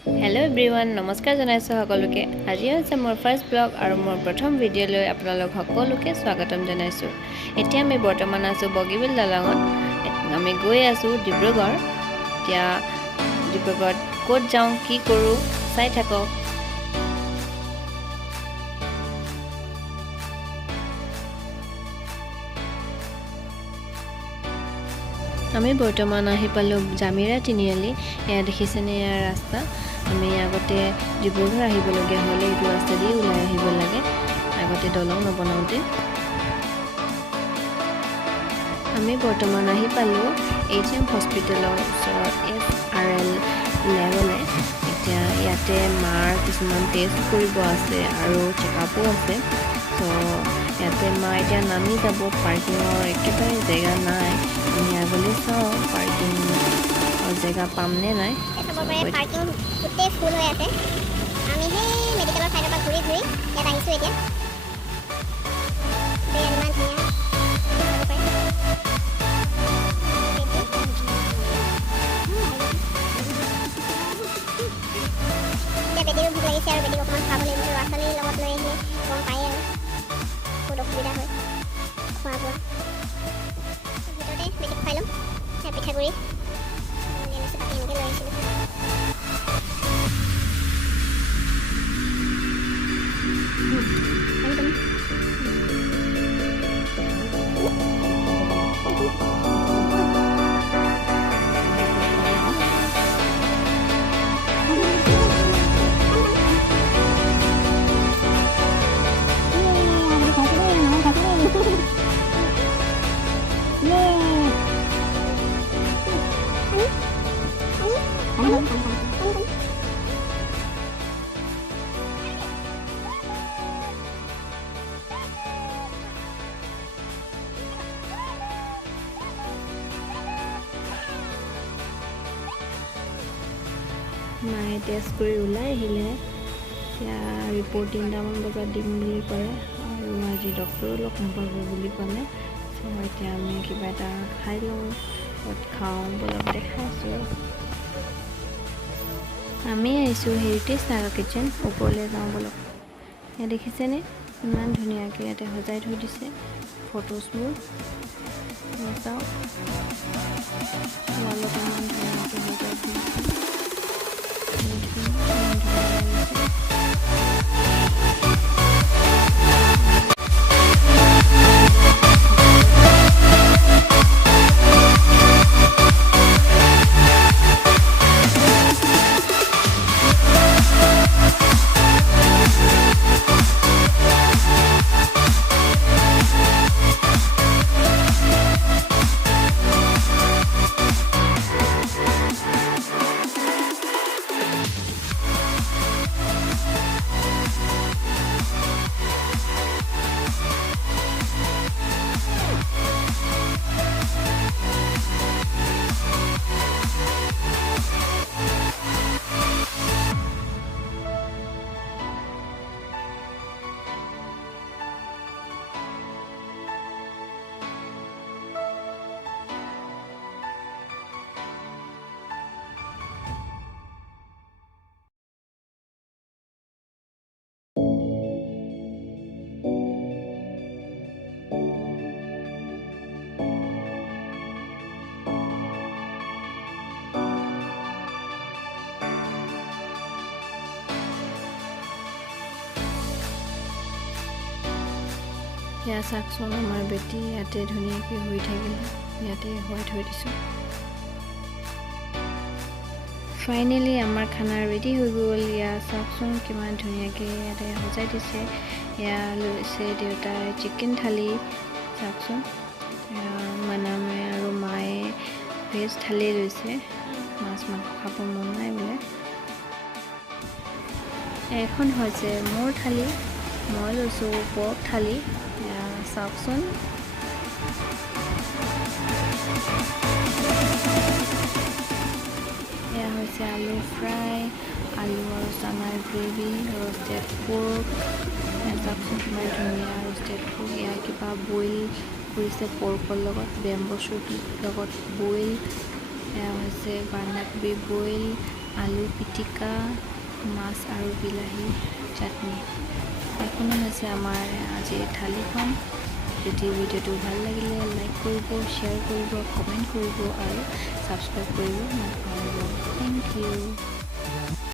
Hello everyone, নমস্কাৰ জনাইছো সকলোকে। আজি হৈছে মোৰ ফাৰ্ষ্ট ব্লগ আৰু মোৰ প্ৰথম ভিডিঅ'লৈ আপোনালোক সকলোকে স্বাগতম জনাইছো। এতিয়া আমি বৰ্তমান আছো বগীবিল দলঙত। আমি গৈ আছো ডিব্ৰুগড়। এতিয়া ডিব্ৰুগড়ত ক'ত যাওঁ কি কৰোঁ চাই থাকক। আমি বৰ্তমান আহি পালোঁ জামিৰা তিনিআলি। এয়া দেখিছেনে ইয়াৰ ৰাস্তা। আমি আগতে ডিব্ৰুগড় আহিবলগীয়া হ'লে এইটো ৰাস্তা দি ওলাই আহিব লাগে, আগতে দলং নবনাওঁতে। আমি বৰ্তমান আহি পালোঁ HM হস্পিটেলৰ ওচৰত SRL লেভেলে। এতিয়া ইয়াতে মাৰ কিছুমান টেষ্ট কৰিব আছে আৰু চেকআপো আছে। ত' ইয়াতে মা এতিয়া নামি যাব, পাৰ্কিঙৰ একেবাৰে জেগা নাই। আমি আগলৈ চাওঁ পাৰ্কিং জেগা পামনে নাই। পাৰ্কিং গোটেই ফুল হৈ আছে। আমি সেই মেডিকেলৰ চাইডৰ পৰা ঘূৰি ঘূৰি ইয়াত আহিছোঁ এতিয়া। ইমান ধুনীয়া বেটিৰো ভোক লাগিছে আৰু বেটিক অকণমান খাব লাগিব। ল'ৰা ছোৱালীৰ লগত লৈ আহিলে গম পায় আৰু বহুত অসুবিধা হয় খোৱা বোৱা। ভিতৰতে বেটিক খুৱাই ল'ম। পিঠাগুড়ি আনিছোঁ, বাকী এনেকৈ লৈ আহিছিলোঁ। মায়ে টেষ্ট কৰি ওলাই আহিলে। এতিয়া ৰিপৰ্ট 3টামান বজাত দিম বুলি ক'লে আৰু আজি ডক্টৰো লগ নাপাব বুলি ক'লে। চ' এতিয়া আমি কিবা এটা খাই লওঁ, ক'ত খাওঁ বলক দেখাইছোঁ। আমি আহিছোঁ হেৰিটেজ নাগা কিটচেন, ওপৰলৈ যাওঁ বলক। ইয়াত দেখিছেনে ইমান ধুনীয়াকৈ ইয়াতে সজাই থৈ দিছে ফটোজবোৰ। চাওঁ ৱালত ইমান ধুনীয়াকৈ সজাই থৈ দিছে। সেয়া চাওকচোন, আমাৰ বেটি ইয়াতে ধুনীয়াকৈ শুই থাকিলে, ইয়াতে শুৱাই থৈ দিছোঁ। ফাইনেলি আমাৰ খানা ৰেডি হৈ গ'ল। এয়া চাওকচোন কিমান ধুনীয়াকৈ ইয়াতে সজাই দিছে। এয়া লৈছে দেউতাই চিকেন থালি, চাওকচোন মানামে আৰু মায়ে ভেজ থালি লৈছে। মাছ মাংস খাব মন নাই বোলে। এখন হৈছে মোৰ থালি, মই লৈছোঁ পৰ্ক থালি। চাওকচোন এয়া হৈছে আলু ফ্ৰাই, আলু আৰু চানাৰ গ্ৰেভি, ৰ'ষ্টেড পৰ্ক। চাওকচোন কিমান ধুনীয়া ৰ'ষ্টেড পৰ্ক। এয়া কিবা বইল কৰিছে পৰ্কৰ লগত, বেম্বো শ্বুট লগত বইল। এয়া হৈছে বন্ধাকবি বইল, আলু পিটিকা, মাছ আৰু বিলাহী চাটনি। এখনো হৈছে আমাৰ আজিৰ থালিখন। যদি ভিডিঅ'টো ভাল লাগিলে লাইক কৰিব, শ্বেয়াৰ কৰিব, কমেণ্ট কৰিব আৰু ছাবস্ক্ৰাইব কৰিব নাপাহৰিব। Thank U.